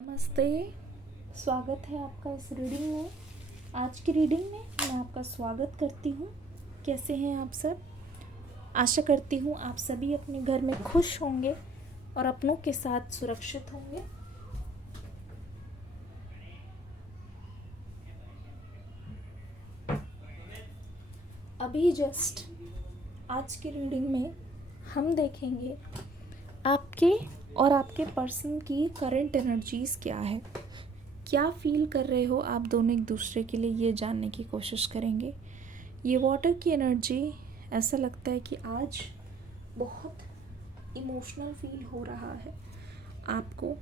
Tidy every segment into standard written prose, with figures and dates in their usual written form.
नमस्ते। स्वागत है आपका इस रीडिंग में। आज की रीडिंग में मैं आपका स्वागत करती हूँ। कैसे हैं आप सब? आशा करती हूँ आप सभी अपने घर में खुश होंगे और अपनों के साथ सुरक्षित होंगे। अभी जस्ट आज की रीडिंग में हम देखेंगे आपके और आपके पर्सन की करंट एनर्जीज़ क्या है, क्या फील कर रहे हो आप दोनों एक दूसरे के लिए, ये जानने की कोशिश करेंगे। ये वाटर की एनर्जी, ऐसा लगता है कि आज बहुत इमोशनल फील हो रहा है आपको,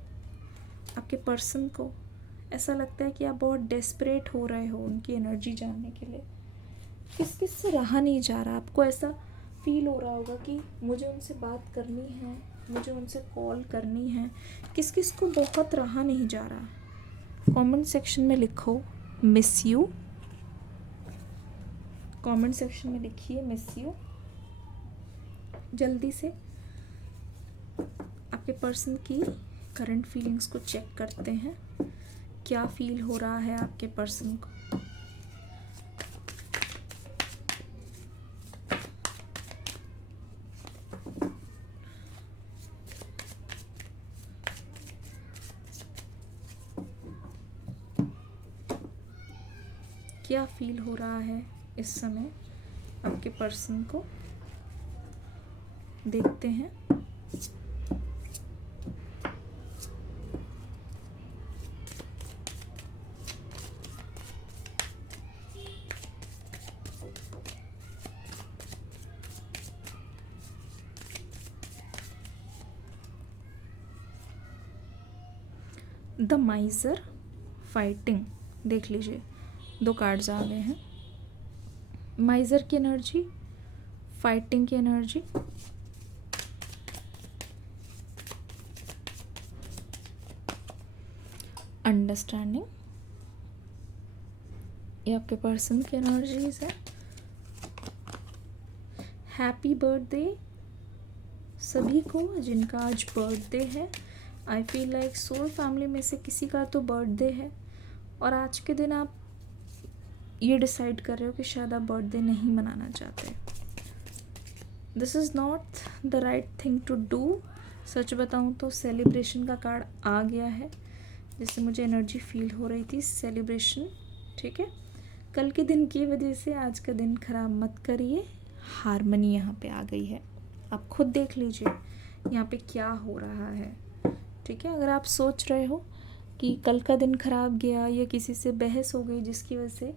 आपके पर्सन को। ऐसा लगता है कि आप बहुत डेस्परेट हो रहे हो उनकी एनर्जी जानने के लिए। किस किस से रहा नहीं जा रहा, आपको ऐसा फील हो रहा होगा कि मुझे उनसे बात करनी है, मुझे उनसे कॉल करनी है। किस किस को बहुत रहा नहीं जा रहा। कमेंट सेक्शन में लिखो मिस यू। कमेंट सेक्शन में लिखिए मिस यू। जल्दी से आपके पर्सन की करंट फीलिंग्स को चेक करते हैं। क्या फील हो रहा है आपके पर्सन को। क्या फील हो रहा है इस समय आपके पर्सन को, देखते हैं। द माइजर, फाइटिंग, देख लीजिए 2 कार्ड्स आ गए हैं। माइजर की एनर्जी, फाइटिंग की एनर्जी, अंडरस्टैंडिंग, ये आपके पर्सन की एनर्जीज है। हैप्पी बर्थडे सभी को जिनका आज बर्थडे है। I feel like soul family में से किसी का तो बर्थडे है और आज के दिन आप ये डिसाइड कर रहे हो कि शायद आप बर्थडे नहीं मनाना चाहते। This is not the right thing to do. सच बताऊँ तो सेलिब्रेशन का कार्ड आ गया है, जिससे मुझे एनर्जी फील हो रही थी सेलिब्रेशन। ठीक है, कल के दिन की वजह से आज का दिन खराब मत करिए। हारमनी यहाँ पे आ गई है, आप खुद देख लीजिए यहाँ पे क्या हो रहा है। ठीक है, अगर आप सोच रहे हो कि कल का दिन खराब गया या किसी से बहस हो गई जिसकी वजह से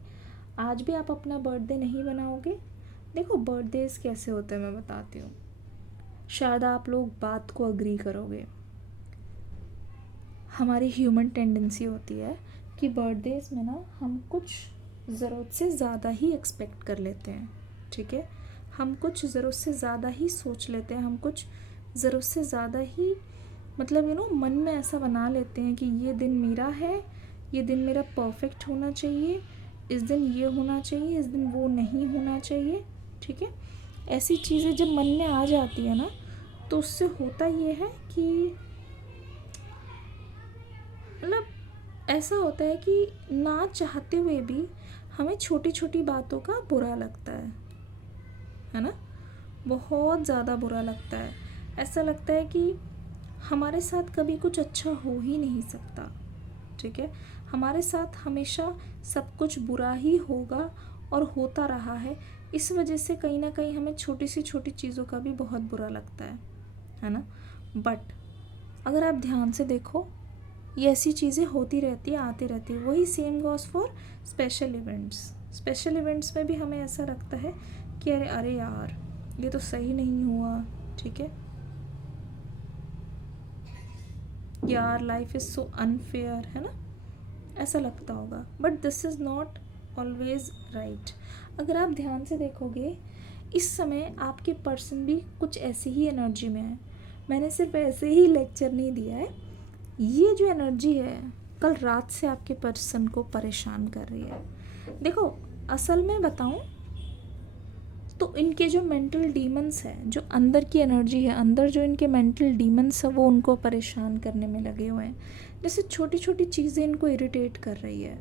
आज भी आप अपना बर्थडे नहीं बनाओगे। देखो बर्थडेज कैसे होते हैं मैं बताती हूँ, शायद आप लोग बात को अग्री करोगे। हमारी ह्यूमन टेंडेंसी होती है कि बर्थडेज में ना हम कुछ ज़रूरत से ज़्यादा ही एक्सपेक्ट कर लेते हैं। ठीक है, हम कुछ ज़रूरत से ज़्यादा ही सोच लेते हैं, हम कुछ ज़रूरत से ज़्यादा ही मतलब मन में ऐसा बना लेते हैं कि ये दिन मेरा है, ये दिन मेरा परफेक्ट होना चाहिए, इस दिन ये होना चाहिए, इस दिन वो नहीं होना चाहिए। ठीक है, ऐसी चीज़ें जब मन में आ जाती है ना, तो उससे होता ये है कि मतलब ऐसा होता है कि ना चाहते हुए भी हमें छोटी छोटी बातों का बुरा लगता है ना, बहुत ज़्यादा बुरा लगता है। ऐसा लगता है कि हमारे साथ कभी कुछ अच्छा हो ही नहीं सकता। ठीक है, हमारे साथ हमेशा सब कुछ बुरा ही होगा और होता रहा है। इस वजह से कहीं ना कहीं हमें छोटी सी छोटी चीज़ों का भी बहुत बुरा लगता है ना। बट अगर आप ध्यान से देखो, ये ऐसी चीज़ें होती रहती है, आती रहती है। वही same Gauss for special events. Special events में भी हमें ऐसा लगता है कि अरे अरे यार ये तो सही नहीं हुआ। ठीक है यार, लाइफ इज़ सो अनफेयर, है ना, ऐसा लगता होगा। But this is not always right. अगर आप ध्यान से देखोगे इस समय आपके पर्सन भी कुछ ऐसी ही एनर्जी में है। मैंने सिर्फ ऐसे ही लेक्चर नहीं दिया है, ये जो एनर्जी है कल रात से आपके पर्सन को परेशान कर रही है। देखो असल में बताऊं, तो इनके जो मेंटल डीमंस है, जो अंदर की एनर्जी है, अंदर जो इनके मेंटल डीमंस है, वो उनको परेशान करने में लगे हुए हैं। जैसे छोटी छोटी चीज़ें इनको इरिटेट कर रही है।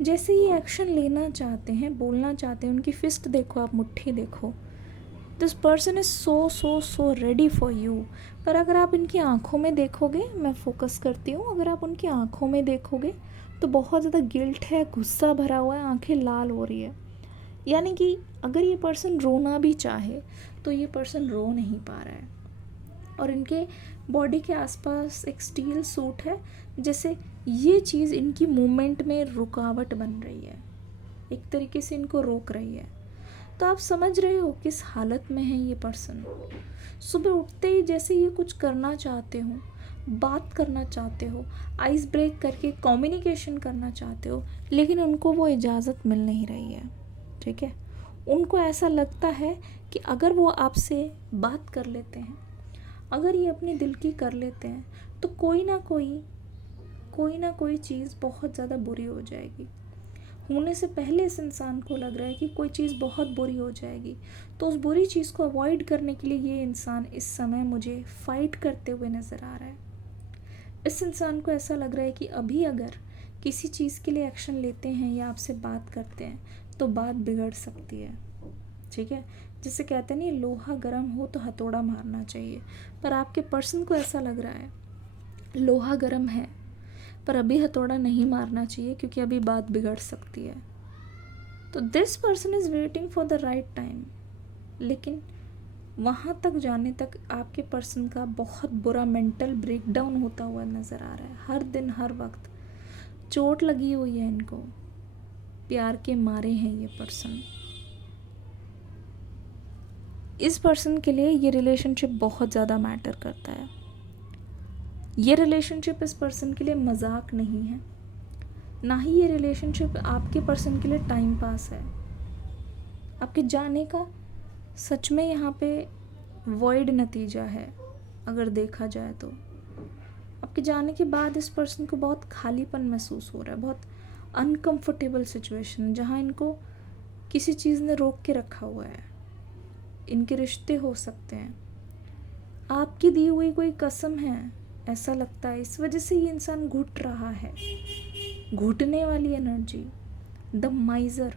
जैसे ये एक्शन लेना चाहते हैं, बोलना चाहते हैं, उनकी फिस्ट देखो आप, मुट्ठी देखो, this person is so so so ready for you. पर अगर आप इनकी आँखों में देखोगे, मैं फोकस करती हूँ, अगर आप उनकी आँखों में देखोगे तो बहुत ज़्यादा गिल्ट है, गुस्सा भरा हुआ है, आंखें लाल हो रही है। यानी कि अगर ये पर्सन रोना भी चाहे तो ये पर्सन रो नहीं पा रहा है। और इनके बॉडी के आसपास एक स्टील सूट है, जैसे ये चीज़ इनकी मूवमेंट में रुकावट बन रही है, एक तरीके से इनको रोक रही है। तो आप समझ रहे हो किस हालत में है ये पर्सन। सुबह उठते ही जैसे ये कुछ करना चाहते हो, बात करना चाहते हो, आइस ब्रेक करके कम्युनिकेशन करना चाहते हो, लेकिन उनको वो इजाज़त मिल नहीं रही है। ठीक है, उनको ऐसा लगता है कि अगर वो आपसे बात कर लेते हैं, अगर ये अपने दिल की कर लेते हैं, तो कोई ना कोई चीज़ बहुत ज़्यादा बुरी हो जाएगी। होने से पहले इस इंसान को लग रहा है कि कोई चीज़ बहुत बुरी हो जाएगी, तो उस बुरी चीज़ को अवॉइड करने के लिए ये इंसान इस समय मुझे फ़ाइट करते हुए नज़र आ रहा है। इस इंसान को ऐसा लग रहा है कि अभी अगर किसी चीज़ के लिए एक्शन लेते हैं या आपसे बात करते हैं तो बात बिगड़ सकती है। ठीक है, जिसे कहते हैं नहीं, लोहा गर्म हो तो हथौड़ा मारना चाहिए। पर आपके पर्सन को ऐसा लग रहा है लोहा गर्म है, पर अभी हथौड़ा नहीं मारना चाहिए क्योंकि अभी बात बिगड़ सकती है। तो this person is waiting for the right time, लेकिन वहाँ तक जाने तक आपके पर्सन का बहुत बुरा मेंटल ब्रेकडाउन होता हुआ नज़र आ रहा है। हर दिन हर वक्त चोट लगी हुई है इनको, प्यार के मारे हैं ये पर्सन। इस पर्सन के लिए ये रिलेशनशिप बहुत ज़्यादा मैटर करता है। ये रिलेशनशिप इस पर्सन के लिए मजाक नहीं है, ना ही ये रिलेशनशिप आपके पर्सन के लिए टाइम पास है। आपके जाने का सच में यहाँ पे वॉइड नतीजा है। अगर देखा जाए तो आपके जाने के बाद इस पर्सन को बहुत खालीपन महसूस हो रहा है, बहुत अनकंफर्टेबल सिचुएशन जहाँ इनको किसी चीज़ ने रोक के रखा हुआ है। इनके रिश्ते हो सकते हैं, आपकी दी हुई कोई कसम है, ऐसा लगता है। इस वजह से ये इंसान घुट रहा है, घुटने वाली एनर्जी, द माइजर।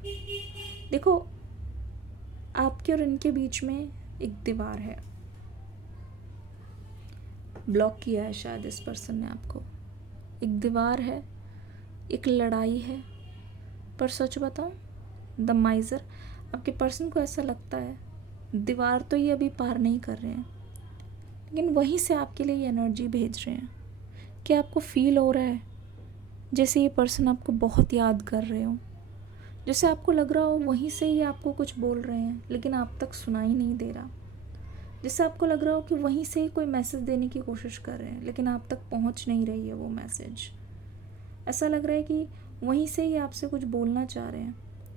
देखो, आपके और इनके बीच में एक दीवार है, ब्लॉक किया है शायद इस पर्सन ने आपको। एक दीवार है, एक लड़ाई है। पर सच बताऊं, द माइजर, आपके पर्सन को ऐसा लगता है दीवार तो ये अभी पार नहीं कर रहे हैं, लेकिन वहीं से आपके लिए ये एनर्जी भेज रहे हैं। क्या आपको फील हो रहा है जैसे ये पर्सन आपको बहुत याद कर रहे हो, जैसे आपको लग रहा हो वहीं से ही आपको कुछ बोल रहे हैं लेकिन आप तक सुनाई नहीं दे रहा, जैसे आपको लग रहा हो कि वहीं से ही कोई मैसेज देने की कोशिश कर रहे हैं लेकिन आप तक पहुंच नहीं रही है वो मैसेज। ऐसा लग रहा है कि वहीं से ही आपसे कुछ बोलना चाह रहे हैं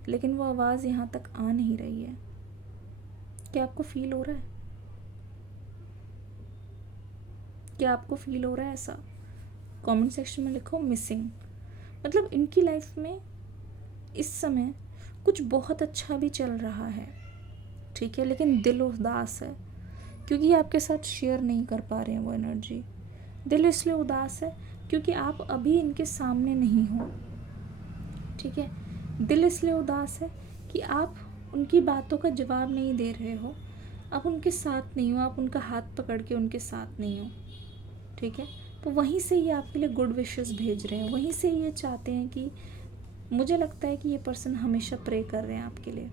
लेकिन वो आवाज़ यहाँ तक आ नहीं रही है। क्या आपको फील हो रहा है? क्या आपको फील हो रहा है ऐसा? कमेंट सेक्शन में लिखो मिसिंग। मतलब इनकी लाइफ में इस समय कुछ बहुत अच्छा भी चल रहा है, ठीक है, लेकिन दिल उदास है क्योंकि आपके साथ शेयर नहीं कर पा रहे हैं वो एनर्जी। दिल इसलिए उदास है क्योंकि आप अभी इनके सामने नहीं हो, ठीक है। दिल इसलिए उदास है कि आप उनकी बातों का जवाब नहीं दे रहे हो, आप उनके साथ नहीं हो, आप उनका हाथ पकड़ के उनके साथ नहीं हो, ठीक है। तो वहीं से ये आपके लिए गुड विशेस भेज रहे हैं, वहीं से ये चाहते हैं कि, मुझे लगता है कि ये पर्सन हमेशा प्रे कर रहे हैं आपके लिए,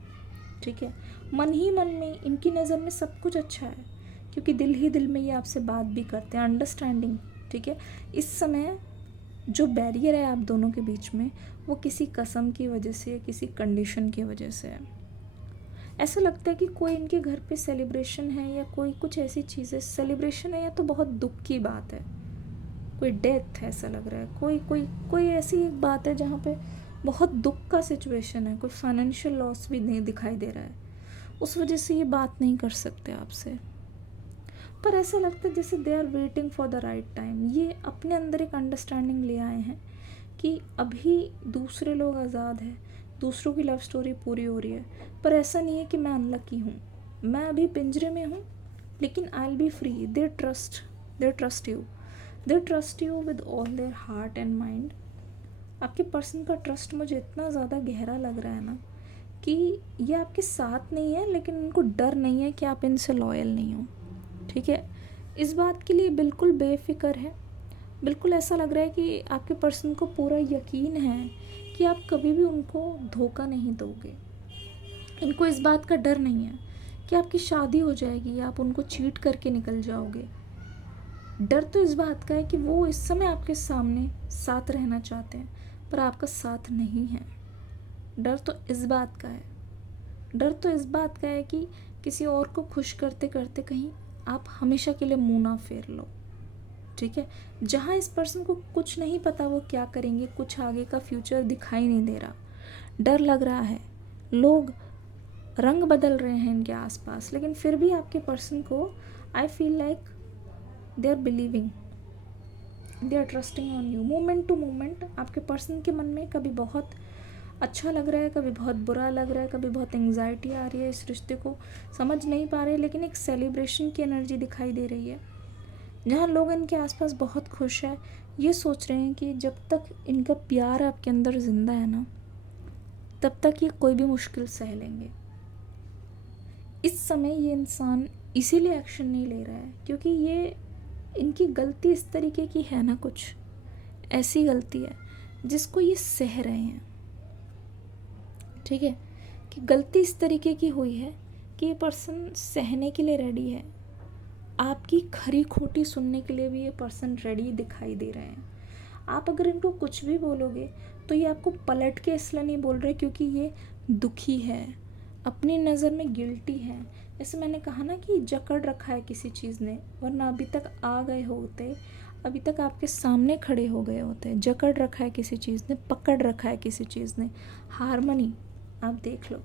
ठीक है। मन ही मन में इनकी नज़र में सब कुछ अच्छा है क्योंकि दिल ही दिल में ये आपसे बात भी करते हैं, अंडरस्टैंडिंग, ठीक है। इस समय जो बैरियर है आप दोनों के बीच में वो किसी कसम की वजह से, किसी कंडीशन की वजह से है। ऐसा लगता है कि कोई इनके घर पे सेलिब्रेशन है या कोई कुछ ऐसी चीज़ें, सेलिब्रेशन है या तो बहुत दुख की बात है, कोई डेथ है, ऐसा लग रहा है कोई कोई कोई ऐसी एक बात है जहाँ पे बहुत दुख का सिचुएशन है, कोई फाइनेंशियल लॉस भी नहीं दिखाई दे रहा है, उस वजह से ये बात नहीं कर सकते आपसे। पर ऐसा लगता है जैसे they are waiting for the right time. ये अपने अंदर एक अंडरस्टैंडिंग ले आए हैं कि अभी दूसरे लोग आज़ाद हैं, दूसरों की लव स्टोरी पूरी हो रही है, पर ऐसा नहीं है कि मैं अनलकी हूँ। मैं अभी पिंजरे में हूँ, लेकिन I will be free. They trust you with all their heart and mind. आपके पर्सन का ट्रस्ट मुझे इतना ज़्यादा गहरा लग रहा है ना कि ये आपके साथ नहीं है, लेकिन उनको डर नहीं है कि आप इनसे लॉयल नहीं हो। ठीक है, इस बात के लिए बिल्कुल बेफिक्र है। बिल्कुल ऐसा लग रहा है कि आपके पर्सन को पूरा यकीन है कि आप कभी भी उनको धोखा नहीं दोगे। इनको इस बात का डर नहीं है कि आपकी शादी हो जाएगी या आप उनको चीट करके निकल जाओगे। डर तो इस बात का है कि वो इस समय आपके सामने साथ रहना चाहते हैं, पर आपका साथ नहीं है। डर तो इस बात का है कि किसी और को खुश करते करते कहीं आप हमेशा के लिए मुंह ना फेर लो। ठीक है, जहाँ इस पर्सन को कुछ नहीं पता वो क्या करेंगे, कुछ आगे का फ्यूचर दिखाई नहीं दे रहा, डर लग रहा है, लोग रंग बदल रहे हैं इनके आसपास, लेकिन फिर भी आपके पर्सन को I feel like they are believing, they are trusting on you. Moment to moment आपके पर्सन के मन में कभी बहुत अच्छा लग रहा है, कभी बहुत बुरा लग रहा है, कभी बहुत एंग्जाइटी आ रही है, इस रिश्ते को समझ नहीं पा रहे, लेकिन एक सेलिब्रेशन की एनर्जी दिखाई दे रही है, जहाँ लोग इनके आसपास बहुत खुश है। ये सोच रहे हैं कि जब तक इनका प्यार आपके अंदर ज़िंदा है ना, तब तक ये कोई भी मुश्किल सह लेंगे। इस समय ये इंसान इसीलिए एक्शन नहीं ले रहा है क्योंकि ये इनकी गलती इस तरीके की है ना, कुछ ऐसी गलती है जिसको ये सह रहे हैं। ठीक है, कि गलती इस तरीके की हुई है कि ये पर्सन सहने के लिए रेडी है। आपकी खरी खोटी सुनने के लिए भी ये पर्सन रेडी दिखाई दे रहे हैं। आप अगर इनको कुछ भी बोलोगे तो ये आपको पलट के इसलिए नहीं बोल रहे क्योंकि ये दुखी है, अपनी नज़र में गिल्टी है। जैसे मैंने कहा ना कि जकड़ रखा है किसी चीज़ ने, वरना अभी तक आ गए होते, अभी तक आपके सामने खड़े हो गए होते। जकड़ रखा है किसी चीज़ ने, पकड़ रखा है किसी चीज़ ने। हारमनी आप देख लो,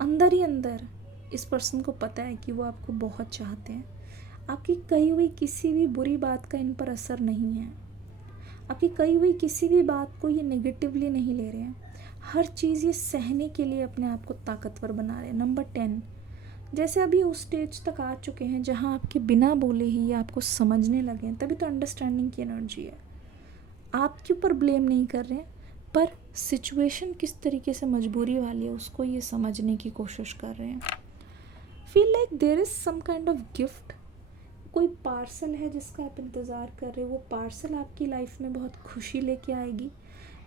अंदर ही अंदर इस पर्सन को पता है कि वो आपको बहुत चाहते हैं। आपकी कही हुई किसी भी बुरी बात का इन पर असर नहीं है। आपकी कही हुई किसी भी बात को ये नेगेटिवली नहीं ले रहे हैं। हर चीज़ ये सहने के लिए अपने आप को ताकतवर बना रहे हैं। नंबर 10, जैसे अभी उस स्टेज तक आ चुके हैं जहाँ आपके बिना बोले ही ये आपको समझने लगे हैं, तभी तो अंडरस्टैंडिंग की एनर्जी है। आपके ऊपर ब्लेम नहीं कर रहे हैं, पर सिचुएशन किस तरीके से मजबूरी वाली है उसको ये समझने की कोशिश कर रहे हैं। Feel like there is some kind of gift, कोई पार्सल है जिसका आप इंतज़ार कर रहे हो। वो पार्सल आपकी लाइफ में बहुत खुशी लेके आएगी।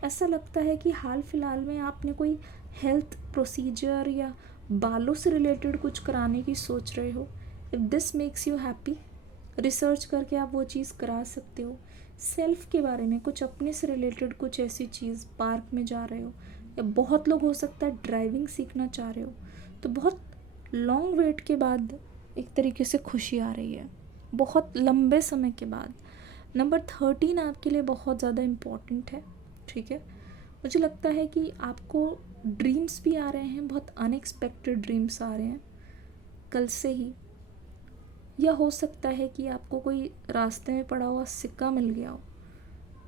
ऐसा लगता है कि हाल फिलहाल में आपने कोई हेल्थ प्रोसीजर या बालों से रिलेटेड कुछ कराने की सोच रहे हो। If this makes you happy, research करके आप वो चीज़ करा सकते हो। सेल्फ के बारे में कुछ अपने से रिलेटेड कुछ ऐसी चीज़, पार्क में जा रहे हो, या बहुत लोग हो सकता है ड्राइविंग सीखना चाह रहे हो, तो बहुत लॉन्ग वेट के बाद एक तरीके से खुशी आ रही है, बहुत लंबे समय के बाद। नंबर 13 आपके लिए बहुत ज़्यादा इम्पॉर्टेंट है। ठीक है, मुझे लगता है कि आपको ड्रीम्स भी आ रहे हैं, बहुत अनएक्सपेक्टेड ड्रीम्स आ रहे हैं कल से ही, या हो सकता है कि आपको कोई रास्ते में पड़ा हुआ सिक्का मिल गया हो।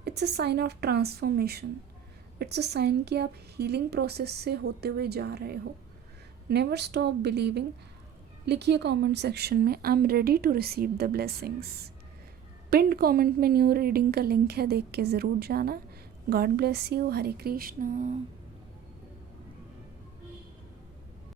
It's a sign of transformation, it's a sign कि आप हीलिंग प्रोसेस से होते हुए जा रहे हो। Never stop believing. लिखिए कमेंट सेक्शन में, I am ready to receive the blessings. Pinned comment में न्यू रीडिंग का लिंक है, देख के ज़रूर जाना। God bless you. Hare Krishna.